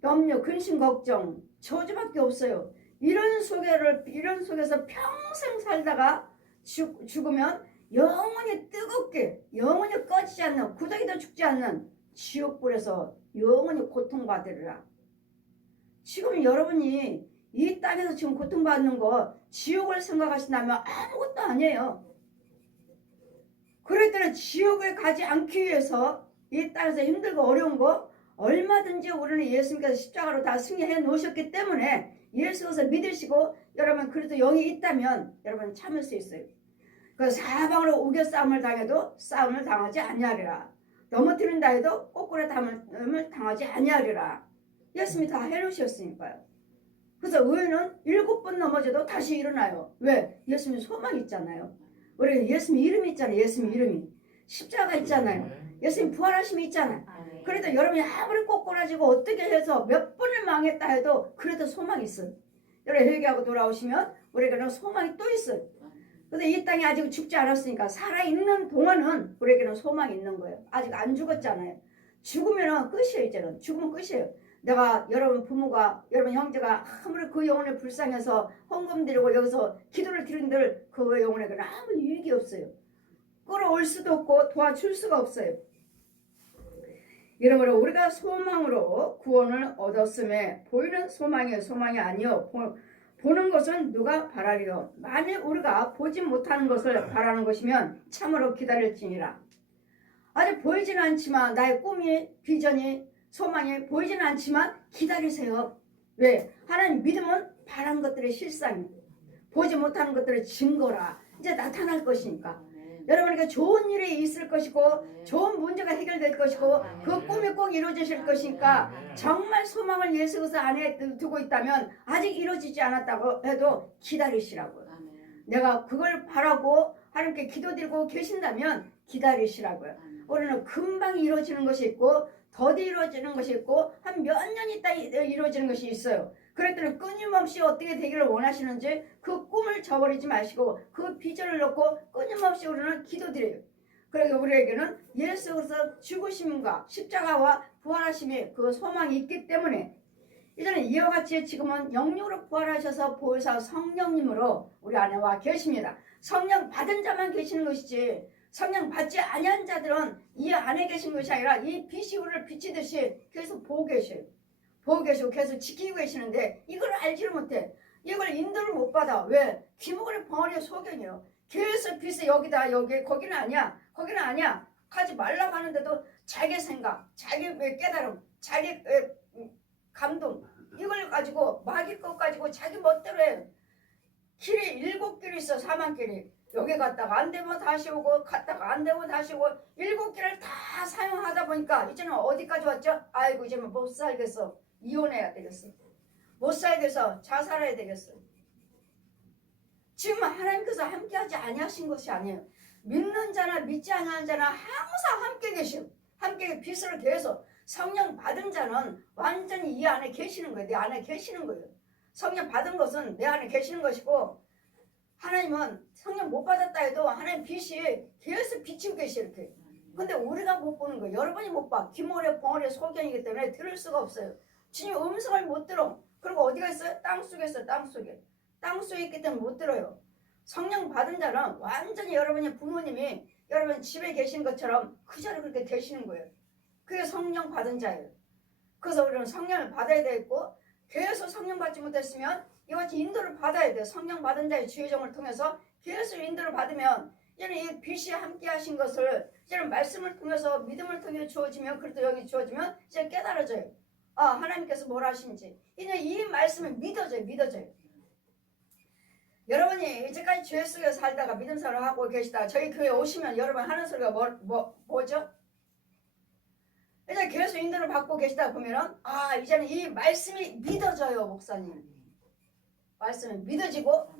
염려, 근심, 걱정, 저주밖에 없어요. 이런 속에서 평생 살다가 죽으면 영원히 뜨겁게, 영원히 꺼지지 않는, 구더기도 죽지 않는 지옥불에서 영원히 고통받으리라. 지금 여러분이 이 땅에서 지금 고통받는 거 지옥을 생각하신다면 아무것도 아니에요. 그랬더니 지옥에 가지 않기 위해서 이 땅에서 힘들고 어려운 거 얼마든지 우리는 예수님께서 십자가로 다 승리해 놓으셨기 때문에 예수께서 믿으시고 여러분 그래도 영이 있다면 여러분 참을 수 있어요. 그 사방으로 우겨 싸움을 당해도 싸움을 당하지 아니하리라. 넘어뜨린다 해도 거꾸로 담을 당하지 아니하리라. 예수님이 다 해놓으셨으니까요. 그래서 의인은 7번 넘어져도 다시 일어나요. 왜? 예수님 소망이 있잖아요. 우리 예수님 이름이 있잖아요. 예수님 이름이. 십자가 있잖아요. 예수님 부활하심이 있잖아요. 그래도 여러분이 아무리 꼬꾸라지고 어떻게 해서 몇 번을 망했다 해도 그래도 소망이 있어요. 여러분 회개하고 돌아오시면 우리에게는 소망이 또 있어요. 근데 이 땅이 아직 죽지 않았으니까 살아있는 동안은 우리에게는 소망이 있는 거예요. 아직 안 죽었잖아요. 죽으면 끝이에요. 이제는 죽으면 끝이에요. 내가 여러분 부모가 여러분 형제가 아무리 그 영혼에 불쌍해서 헌금 드리고 여기서 기도를 드린들 그 영혼에게는 아무 유익이 없어요. 끌어올 수도 없고 도와줄 수가 없어요. 이러므로 우리가 소망으로 구원을 얻었음에 보이는 소망이 아니요 보는 것은 누가 바라리요. 만일 우리가 보지 못하는 것을 바라는 것이면 참으로 기다릴지니라. 아직 보이지는 않지만 나의 꿈이 비전이 소망이 보이지는 않지만 기다리세요. 왜? 하나님 믿음은 바란 것들의 실상이 보지 못하는 것들의 증거라. 이제 나타날 것이니까. 여러분에게 좋은 일이 있을 것이고 좋은 문제가 해결될 것이고 그 꿈이 꼭 이루어지실 것이니까 정말 소망을 예수 그리스도 안에 두고 있다면 아직 이루어지지 않았다고 해도 기다리시라고요. 내가 그걸 바라고 하나님께 기도드리고 계신다면 기다리시라고요. 우리는 금방 이루어지는 것이 있고 더디 이루어지는 것이 있고 한 몇 년 있다 이루어지는 것이 있어요. 그랬더니 끊임없이 어떻게 되기를 원하시는지 그 꿈을 저버리지 마시고 그 비전을 놓고 끊임없이 우리는 기도드려요. 그러니까 우리에게는 예수 그리스도 죽으심과 십자가와 부활하심의 그 소망이 있기 때문에 이제는 이와 같이 지금은 영육으로 부활하셔서 보혜사 성령님으로 우리 안에 와 계십니다. 성령 받은 자만 계시는 것이지 성령 받지 아니한 자들은 이 안에 계신 것이 아니라 이 빛이 우리를 비치듯이 계속 보고 계셔요. 보고 계시고 계속 지키고 계시는데 이걸 알지를 못해. 이걸 인도를 못 받아. 왜? 귀머거리 벙어리의 소견이요. 계속 빛이 여기다 여기 거기는 아니야. 거기는 아니야. 하지 말라고 하는데도 자기 생각, 자기 깨달음, 자기 감동 이걸 가지고 마귀 것 가지고 자기 멋대로 해. 길이 7길이 있어. 사망길이. 여기 갔다가 안 되면 다시 오고 갔다가 안 되면 다시 오고 7길을 다 사용하다 보니까 이제는 어디까지 왔죠? 아이고 이제는 못 살겠어. 이혼해야 되겠어. 못 살겠어. 자살해야 되겠어. 지금 하나님께서 함께하지 아니하신 것이 아니에요. 믿는 자나 믿지 않는 자나 항상 함께 계시고 함께 빛으로 계속 성령 받은 자는 완전히 이 안에 계시는 거예요. 내 안에 계시는 거예요. 성령 받은 것은 내 안에 계시는 것이고 하나님은 성령 못 받았다 해도 하나님 빛이 계속 비치고 계시 이렇게. 근데 우리가 못 보는 거예요. 여러분이 못 봐. 귀머리 벙어리 소견이기 때문에 들을 수가 없어요. 주님 음성을 못 들어. 그리고 어디가 있어요? 땅속에 있어요. 땅속에. 땅속에 있기 때문에 못 들어요. 성령 받은 자는 완전히 여러분의 부모님이 여러분 집에 계신 것처럼 그 자리에 그렇게 계시는 거예요. 그게 성령 받은 자예요. 그래서 우리는 성령을 받아야 되겠고 계속 성령 받지 못했으면 이같이 인도를 받아야 돼요. 성령 받은 자의 주의정을 통해서 계속 인도를 받으면 이제는 이 빛이 함께 하신 것을 이제는 말씀을 통해서 믿음을 통해 주어지면 그래도 여기 주어지면 이제 깨달아져요. 하나님께서 뭘 하신지. 이제 이 말씀을 믿어져요. 여러분이 이제까지 죄 속에 살다가 믿음 생활을 하고 계시다가 저희 교회 오시면 여러분 하는 소리가 뭐죠? 이제 계속 인도를 받고 계시다 보면은 이제는 이 말씀이 믿어져요. 목사님 말씀이 믿어지고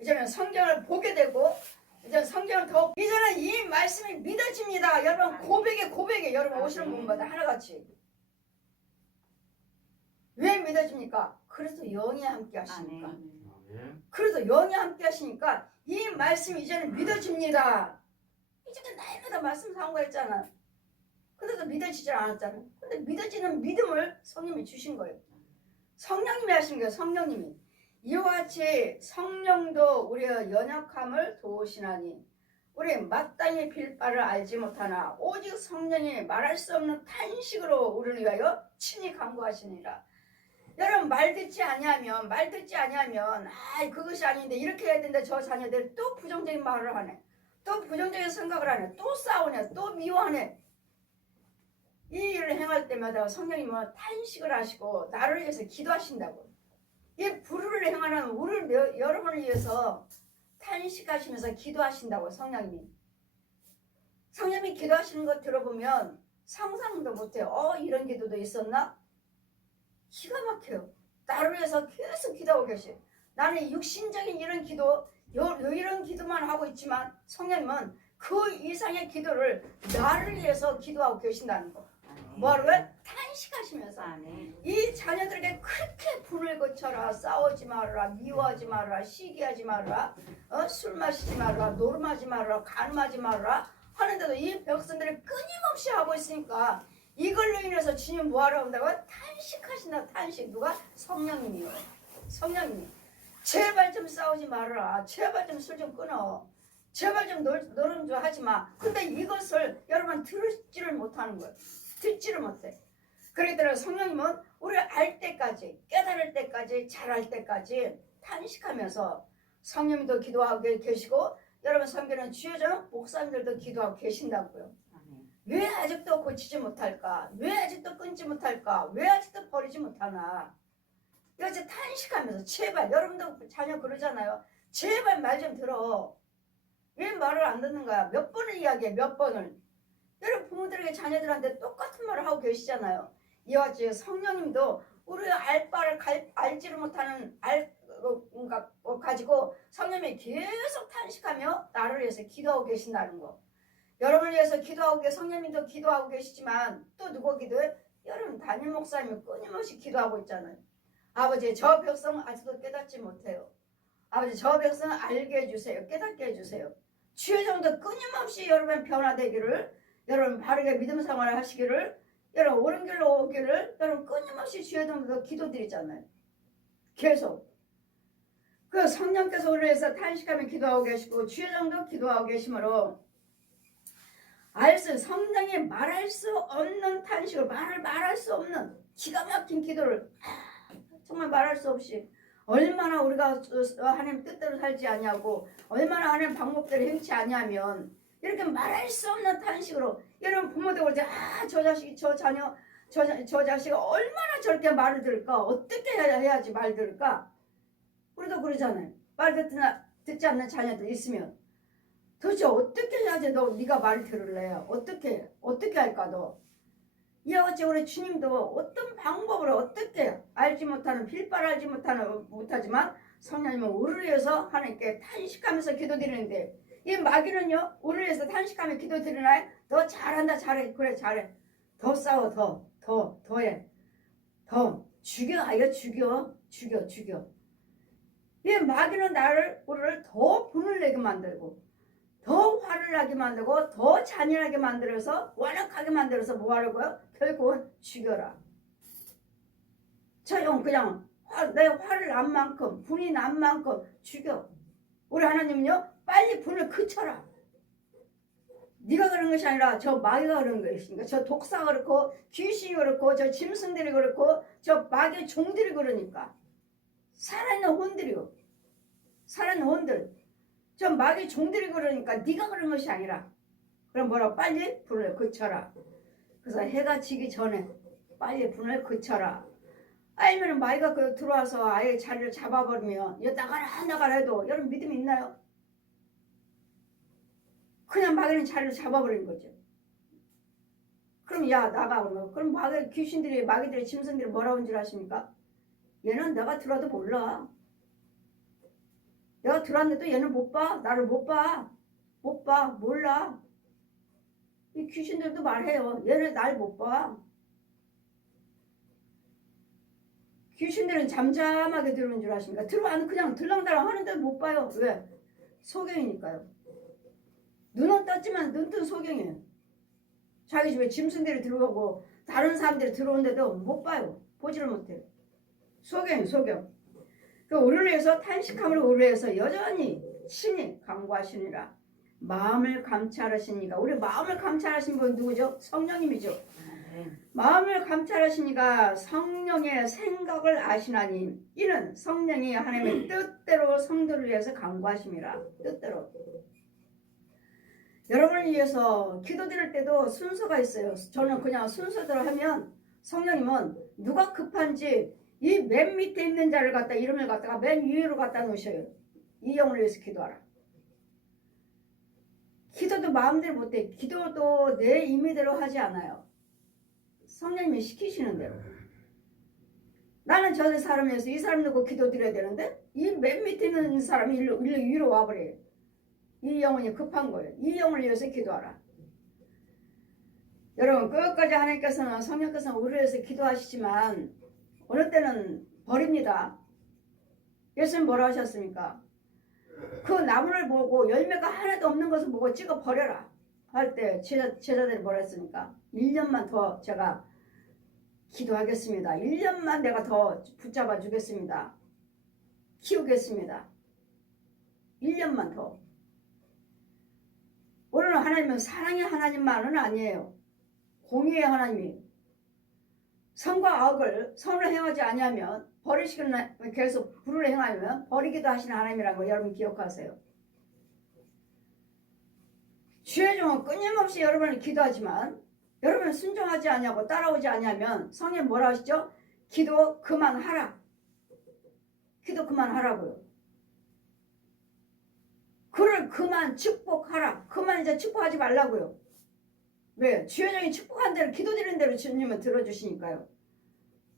이제는 성경을 보게 되고 이제는 성경을 이제는 이 말씀이 믿어집니다. 여러분 고백에 여러분 오시는 분마다 하나같이 왜 믿어집니까? 그래서 영이 함께 하시니까. 그래서 영이 함께 하시니까 이 말씀이 이제는 믿어집니다. 이제는 나이마다 말씀 상고했잖아. 근데도 믿어지지 않았잖아. 근데 믿어지는 믿음을 성령님이 주신 거예요. 성령님이 하신 거예요. 성령님이. 이와 같이 성령도 우리의 연약함을 도우시나니 우리 마땅히 빌 바를 알지 못하나 오직 성령이 말할 수 없는 탄식으로 우리를 위하여 친히 간구하시니라. 여러분 말 듣지 아니하면 그것이 아닌데 이렇게 해야 되는데 저 자녀들 또 부정적인 말을 하네. 또 부정적인 생각을 하네. 또 싸우네. 또 미워하네. 이 일을 행할 때마다 성령님은 탄식을 하시고 나를 위해서 기도하신다고. 이 불의를 행하는 우리를 여러분을 위해서 탄식하시면서 기도하신다고. 성령님이 기도하시는 거 들어보면 상상도 못해요. 이런 기도도 있었나? 기가 막혀요. 나를 위해서 계속 기도하고 계셔요. 나는 육신적인 이런 기도 이런 기도만 하고 있지만 성령님은 그 이상의 기도를 나를 위해서 기도하고 계신다는 거. 뭐하러? 탄식하시면서 이 자녀들에게 그렇게 불을 거쳐라. 싸우지 말아라. 미워하지 말아라. 시기하지 말아라. 술 마시지 말아라. 노름하지 말아라. 간음하지 말아라 하는데도 이 백성들이 끊임없이 하고 있으니까 이걸로 인해서 주님 뭐하러 온다고? 탄식하신다. 탄식. 누가? 성령님이요. 성령님이 제발 좀 싸우지 말아라. 제발 좀 술 좀 끊어. 제발 좀 노름 좀 하지 마. 근데 이것을 여러분 들지를 못하는 거예요. 듣지를 못해. 그러기 때문에 성령님은 우리를 알 때까지, 깨달을 때까지, 잘할 때까지 탄식하면서 성령님도 기도하고 계시고 여러분 섬기는 주여정 목사님들도 기도하고 계신다고요. 왜 아직도 고치지 못할까? 왜 아직도 끊지 못할까? 왜 아직도 버리지 못하나? 이것이 탄식하면서 제발, 여러분도 자녀 그러잖아요. 제발 말 좀 들어. 왜 말을 안 듣는 거야? 몇 번을 이야기해, 몇 번을. 여러분 부모들에게 자녀들한테 똑같은 말을 하고 계시잖아요. 이와 같이 성령님도 우리 알 바를 알지를 못하는 가지고 성령님이 계속 탄식하며 나를 위해서 기도하고 계신다는 거. 여러분을 위해서 기도하고 성령님도 기도하고 계시지만 또 누구 기도해? 여러분 담임 목사님이 끊임없이 기도하고 있잖아요. 아버지 저 백성 아직도 깨닫지 못해요. 아버지 저 백성 알게 해주세요. 깨닫게 해주세요. 주의 정도 끊임없이 여러분 변화되기를, 여러분 바르게 믿음 생활을 하시기를, 여러분 옳은 길로 오기를 여러분 끊임없이 주의 정도 기도드리잖아요. 계속. 그 성령께서 우리를 위해서 탄식하며 기도하고 계시고 주의 정도 기도하고 계시므로 성령이 말할 수 없는 탄식을 말할 수 없는 기가 막힌 기도를 정말 말할 수 없이 얼마나 우리가 하나님 뜻대로 살지 아니하고 얼마나 하나님 방법대로 행치 아니하면 이렇게 말할 수 없는 탄식으로 여러분 부모들 그러지 저 자식이 저 자녀 저 자식이 얼마나 저렇게 말을 들을까? 어떻게 해야지 말 들을까? 우리도 그러잖아요. 말 듣지 않는 자녀들 있으면 도대체 어떻게 해야지 네가 말을 들을래? 어떻게 할까 너? 이와 같이 우리 주님도 어떤 방법으로 어떻게 알지 못하는 빌바를 알지 못하지만 성령님은 우리를 위해서 하나님께 탄식하면서 기도드리는데 이 마귀는요 우리를 위해서 탄식하며 기도드리나요? 너 잘한다 잘해 그래 잘해 더 싸워 더 해 더 죽여 아이가 죽여 이 마귀는 우리를 더 분을 내게 만들고 더 화를 나게 만들고 더 잔인하게 만들어서 완악하게 만들어서 뭐 하려고요? 결국은 죽여라. 그냥 내 화를 난 만큼 분이 난 만큼 죽여. 우리 하나님은요 빨리 분을 그쳐라. 네가 그런 것이 아니라 저 마귀가 그런 것이니까 저 독사가 그렇고 귀신이 그렇고 저 짐승들이 그렇고 저 마귀의 종들이 그러니까 살아있는 혼들이요. 살아있는 혼들 저 마귀 종들이 그러니까 네가 그런 것이 아니라 그럼 뭐라고? 빨리 불을 그쳐라. 그래서 해가 지기 전에 빨리 불을 그쳐라. 아니면 마귀가 그 들어와서 아예 자리를 잡아버리면 여 나가라 해도 여러분 믿음이 있나요? 그냥 마귀는 자리를 잡아버리는 거죠. 그럼 야 나가 그러면 그럼 마귀 귀신들이 마귀들이 짐승들이 뭐라고 한 줄 아십니까? 얘는 내가 들어도 몰라. 내가 들어왔는데도 얘는 못 봐. 나를 못 봐. 못 봐. 몰라. 이 귀신들도 말해요. 얘는 날 못 봐. 귀신들은 잠잠하게 들어오는 줄 아십니까? 들어와는 그냥 들랑달랑 하는데 못 봐요. 왜? 소경이니까요. 눈은 떴지만 눈 뜬 소경이에요. 자기 집에 짐승들이 들어오고 다른 사람들이 들어오는데도 못 봐요. 보지를 못해요. 소경이에요. 소경. 그 우리를 위해서 탄식함을 우리를 위해서 여전히 친히 간구하시니라. 마음을 감찰하시니까 우리 마음을 감찰하신 분 누구죠? 성령님이죠. 마음을 감찰하시니까 성령의 생각을 아시나니 이는 성령이 하나님의 뜻대로 성도를 위해서 간구하심이라. 뜻대로. 여러분을 위해서 기도드릴 때도 순서가 있어요. 저는 그냥 순서대로 하면 성령님은 누가 급한지 이 맨 밑에 있는 자를 갖다 이름을 갖다가 맨 위로 갖다 놓으셔요. 이 영을 위해서 기도하라. 기도도 마음대로 못해. 기도도 내 임의대로 하지 않아요. 성령님이 시키시는 대로. 나는 저 사람이어서 이 사람 놓고 기도 드려야 되는데 이 맨 밑에 있는 사람이 일로 위로 와버려요. 이 영혼이 급한 거예요. 이 영을 위해서 기도하라. 여러분 끝까지 하나님께서는 성령께서는 우리를 위해서 기도하시지만 어느 때는 버립니다. 예수님 뭐라 하셨습니까? 그 나무를 보고 열매가 하나도 없는 것을 보고 찍어 버려라 할 때 제자들이 뭐라 했습니까? 1년만 더 제가 기도하겠습니다. 1년만 내가 더 붙잡아 주겠습니다. 키우겠습니다. 1년만 더. 오늘은 하나님은 사랑의 하나님만은 아니에요. 공의의 하나님이 선과 악을 선을 행하지 아니하면 버리시기는 계속 불을 행하면 버리기도 하시는 하나님이라는 거 여러분 기억하세요. 주의 종은 끊임없이 여러분을 기도하지만 여러분 순종하지 아니하고 따라오지 아니하면 성령 뭐라 하시죠? 기도 그만하라. 기도 그만하라고요. 그를 그만 축복하라. 그만 이제 축복하지 말라고요. 왜? 주의 종이 축복한 대로 기도드리는 대로 주님은 들어주시니까요.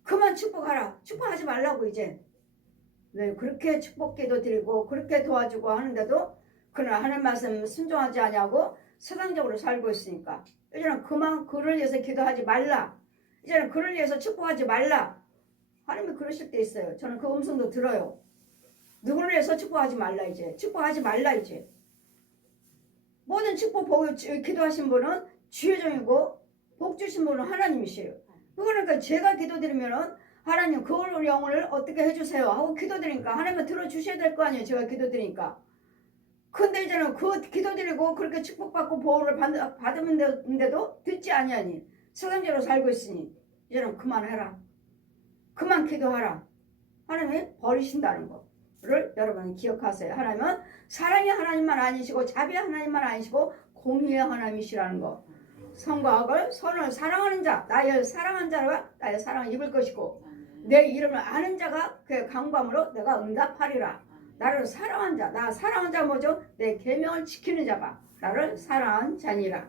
그만 축복하라. 축복하지 말라고 이제. 왜? 그렇게 축복기도 드리고 그렇게 도와주고 하는데도 그러나 하나님 말씀 순종하지 아니하고 세상적으로 살고 있으니까 이제는 그만 그를 위해서 기도하지 말라. 이제는 그를 위해서 축복하지 말라. 하나님이 그러실 때 있어요. 저는 그 음성도 들어요. 누구를 위해서 축복하지 말라 이제. 축복하지 말라 이제. 모든 축복 보고 기도하신 분은 주의 종이고 복 주신 분은 하나님이시에요. 그러니까 제가 기도드리면은 하나님 그 영혼을 어떻게 해주세요 하고 기도드리니까 하나님은 들어주셔야 될 거 아니에요. 제가 기도드리니까. 근데 이제는 그 기도드리고 그렇게 축복받고 보호를 받으면데도 듣지 아니하니 세상적으로 살고 있으니 이제는 그만해라. 그만 기도하라. 하나님이 버리신다는 거를 여러분 기억하세요. 하나님은 사랑의 하나님만 아니시고 자비의 하나님만 아니시고 공의의 하나님이시라는 거. 선과 악을 선을 사랑하는 자, 나의 사랑한 자가 나의 사랑을 입을 것이고 내 이름을 아는 자가 그의 강구함으로 내가 응답하리라. 나를 사랑한 자, 나 사랑한 자 뭐죠? 내 계명을 지키는 자가 나를 사랑한 자니라.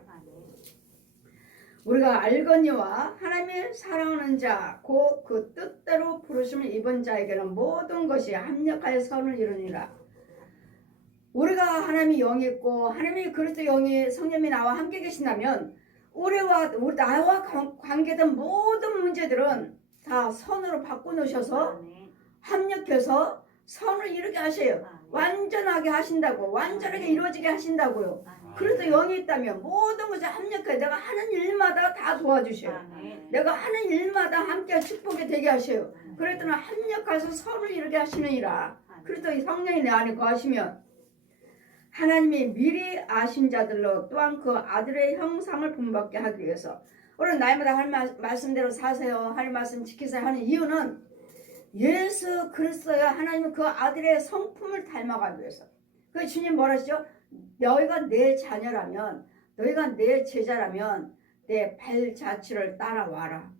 우리가 알거니와 하나님의 사랑하는 자, 곧 그 뜻대로 부르심을 입은 자에게는 모든 것이 합력하여 선을 이루니라. 우리가 하나님이 영이 있고 하나님이 그리스도 영이 성령이 나와 함께 계신다면 나와 관계된 모든 문제들은 다 선으로 바꿔놓으셔서 합력해서 선을 이루게 하셔요. 완전하게 하신다고, 완전하게 이루어지게 하신다고요. 그래서 영이 있다면 모든 것을 합력해 내가 하는 일마다 다 도와주셔요. 내가 하는 일마다 함께 축복이 되게 하셔요. 그랬더니 합력해서 선을 이루게 하시느니라. 그래서 성령이 내 안에 거하시면 하나님이 미리 아신 자들로 또한 그 아들의 형상을 본받게 하기 위해서 오늘 날마다 할 말씀대로 사세요. 할 말씀 지키세요 하는 이유는 예수 그리스도의 하나님 그 아들의 성품을 닮아가기 위해서. 그 주님 뭐라 하시죠? 너희가 내 자녀라면, 너희가 내 제자라면 내 발자취를 따라와라.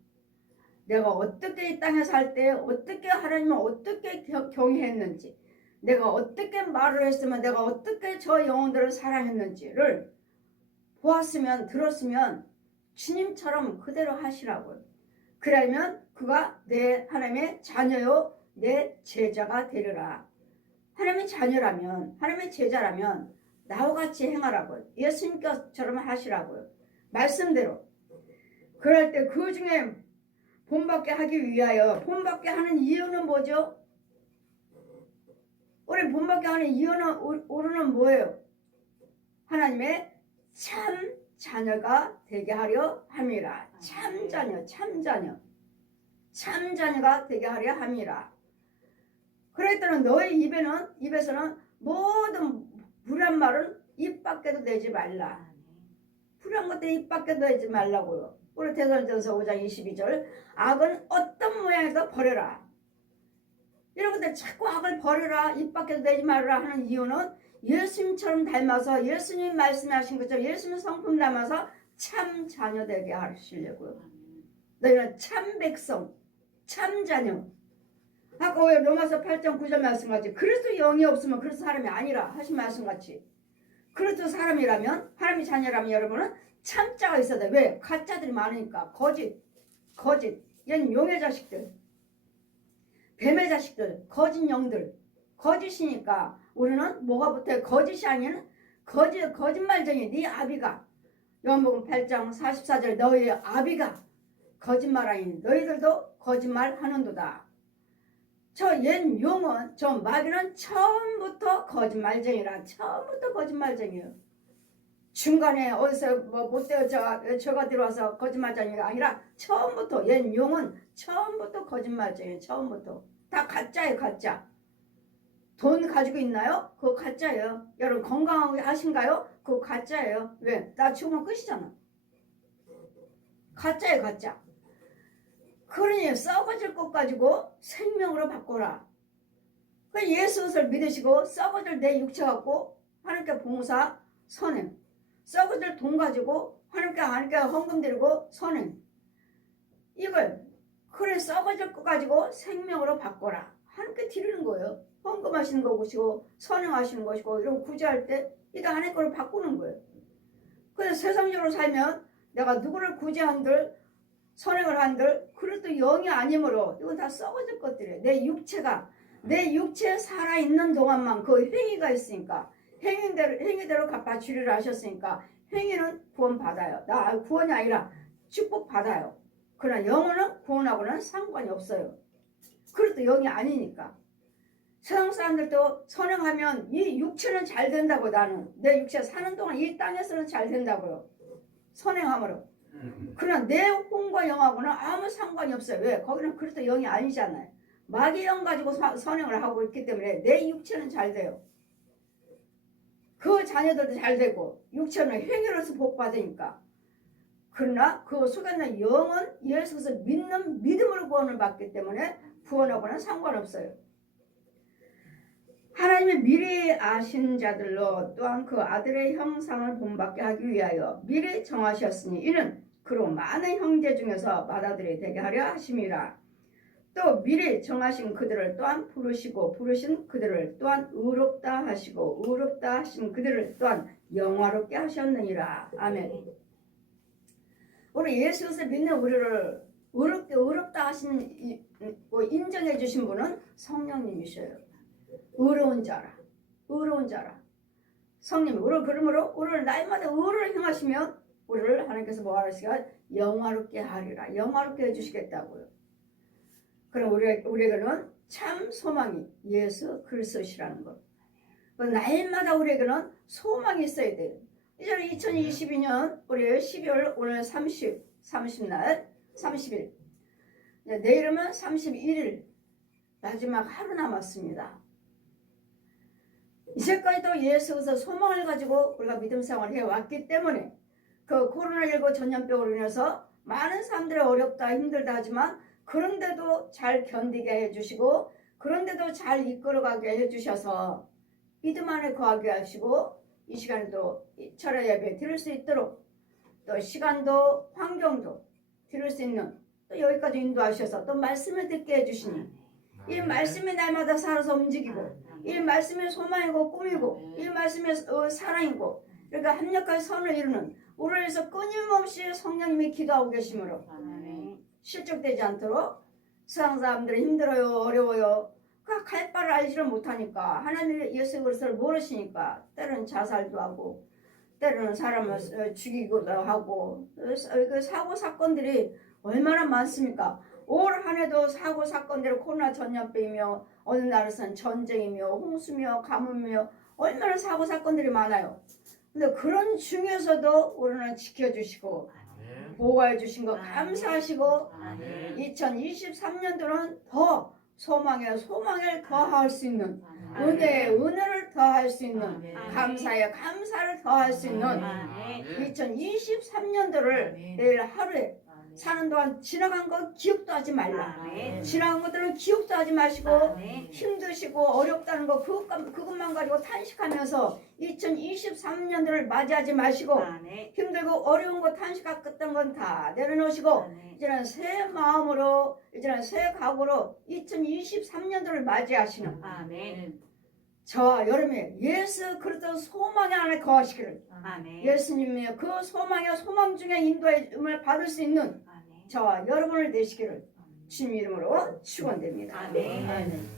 내가 어떻게 이 땅에 살 때 어떻게 하나님을 어떻게 경외했는지, 내가 어떻게 말을 했으면, 내가 어떻게 저 영혼들을 사랑했는지를 보았으면, 들었으면 주님처럼 그대로 하시라고요. 그러면 그가 내 하나님의 자녀요 내 제자가 되리라. 하나님의 자녀라면, 하나님의 제자라면 나와 같이 행하라고요. 예수님처럼 하시라고요. 말씀대로. 그럴 때 그 중에 본받게 하기 위하여, 본받게 하는 이유는 뭐죠? 우리 본받게 하는 이유는 뭐예요? 하나님의 참 자녀가 되게 하려 함이라. 참 자녀, 참 자녀. 참 자녀가 되게 하려 함이라. 그랬더니 너의 입에서는 모든 불한 말은 입 밖에도 내지 말라. 불한 것들 입 밖에도 내지 말라고요. 우리 데살로니가전서 5장 22절. 악은 어떤 모양에도 버려라. 이런 것들 자꾸 악을 버려라, 입 밖에도 내지 말라 하는 이유는 예수님처럼 닮아서, 예수님 말씀하신 것처럼 예수님 성품 닮아서 참 자녀 되게 하시려고요. 너희는 참 백성, 참 자녀. 아까 왜 로마서 8장 9절 말씀같이 그리스도 영이 없으면 그리스도 사람이 아니라 하신 말씀같이 그리스도 사람이라면, 하나님의 자녀라면 여러분은 참자가 있어야 돼. 왜? 가짜들이 많으니까. 거짓, 얘는 용의 자식들, 뱀의 자식들, 거짓 영들, 거짓이니까 우리는 뭐가 붙어요? 거짓이 아닌 거짓말쟁이 네 아비가, 요한복음 8장 44절 너희의 아비가 거짓말하니 너희들도 거짓말하는도다. 저 옛 용은, 저 마귀는 처음부터 거짓말쟁이라. 처음부터 거짓말쟁이에요. 중간에 어디서 못되어 저가 들어와서 거짓말쟁이가 아니라 처음부터, 옛 용은 처음부터 거짓말쟁이에요. 처음부터 다 가짜예요. 가짜. 돈 가지고 있나요? 그거 가짜예요. 여러분 건강하게 하신가요? 그거 가짜예요. 왜? 나 죽으면 끝이잖아. 가짜예요. 가짜. 그러니 썩어질 것 가지고 생명으로 바꿔라. 그 예수를 믿으시고 썩어질 내 육체 갖고 하나님께 봉사 선행, 썩어질 돈 가지고 하나님께 헌금 드리고 선행, 이걸 그래 썩어질 것 가지고 생명으로 바꿔라. 하나님께 드리는 거예요. 헌금하시는 것이고 선행하시는 것이고, 이런 구제할 때 이게 하나님 거를 바꾸는 거예요. 그래서 세상적으로 살면 내가 누구를 구제한들, 선행을 한들, 그래도 영이 아니므로 이건 다 썩어질 것들이에요. 내 육체 살아있는 동안만 그 행위가 있으니까, 행위대로 갚아주리라 하셨으니까 행위는 구원받아요. 나 구원이 아니라 축복받아요. 그러나 영혼은 구원하고는 상관이 없어요. 그래도 영이 아니니까. 세상 사람들도 선행하면 이 육체는 잘 된다고, 나는 내 육체 사는 동안 이 땅에서는 잘 된다고요. 선행함으로. 그러나 내 혼과 영하고는 아무 상관이 없어요. 왜? 거기는 그래도 영이 아니잖아요. 마귀 영 가지고 선행을 하고 있기 때문에 내 육체는 잘 돼요. 그 자녀들도 잘 되고 육체는 행위로서 복받으니까. 그러나 그 속에 있는 영은 예수께서 믿는 믿음으로 구원을 받기 때문에 구원하고는 상관없어요. 하나님의 미리 아신 자들로 또한 그 아들의 형상을 본받게 하기 위하여 미리 정하셨으니 이는 그로 많은 형제 중에서 맏아들이 되게 하려 하심이라. 또 미리 정하신 그들을 또한 부르시고 부르신 그들을 또한 의롭다 하시고 의롭다 하신 그들을 또한 영화롭게 하셨느니라. 아멘. 우리 예수를 믿는 우리를 의롭다 하신, 인정해 주신 분은 성령님이셔요. 의로운 자라. 성님, 그러므로 우리를 날마다 의를 행하시면 우리를 하나님께서 뭐 하시겠어요? 영화롭게 하리라. 영화롭게 해주시겠다고요. 그럼 우리에게는 참 소망이 예수 그리스도시라는 것. 날마다 우리에게는 소망이 있어야 돼요. 이제 2022년 우리 12월 오늘 30날 30일, 내일이면 31일 마지막 하루 남았습니다. 이제까지도 예수에서 소망을 가지고 우리가 믿음 생활을 해왔기 때문에 그 코로나19 전염병으로 인해서 많은 사람들이 어렵다 힘들다 하지만 그런데도 잘 견디게 해주시고 그런데도 잘 이끌어가게 해주셔서 믿음 안에 거하게 하시고 이 시간에도 철야 예배 드릴 수 있도록 또 시간도 환경도 드릴 수 있는 또 여기까지 인도하셔서 또 말씀을 듣게 해주시니 이 말씀이 날마다 살아서 움직이고 이 말씀의 소망이고 꿈이고 이 말씀의 사랑이고 그러니까 합력한 선을 이루는 우리를 위해서 끊임없이 성령님이 기도하고 계시므로 실족되지 않도록 세상 사람들이 힘들어요 어려워요 갈 바를 알지를 못하니까 하나님의 예수 그리스도를 모르시니까 때로는 자살도 하고 때로는 사람을 죽이기도 하고 그 사고 사건들이 얼마나 많습니까? 올 한해도 사고 사건들이 코로나 전염병이며 어느 나라에서는 전쟁이며 홍수며 가뭄이며 얼마나 사고 사건들이 많아요. 근데 그런 중에서도 우리는 지켜주시고 보호해 주신 거 감사하시고 2023년도는 더 소망을 더할 수 있는 은혜를 더할 수 있는 감사를 더할 수 있는 2023년도를 내일 하루에 사는 동안 지나간 거 기억도 하지 말라. 지나간 것들은 기억도 하지 마시고 힘드시고 어렵다는 거 그것만 가지고 탄식하면서 2023년도를 맞이하지 마시고 힘들고 어려운 거 탄식했던 건 다 내려놓으시고 이제는 새 마음으로 이제는 새 각오로 2023년도를 맞이하시는 저와 여러분의 예수 그리스도 소망 안에 거하시기를 예수님의 그 소망 중에 인도함을 받을 수 있는 저와 여러분을 되시기를 주님 이름으로 축원됩니다. 아멘.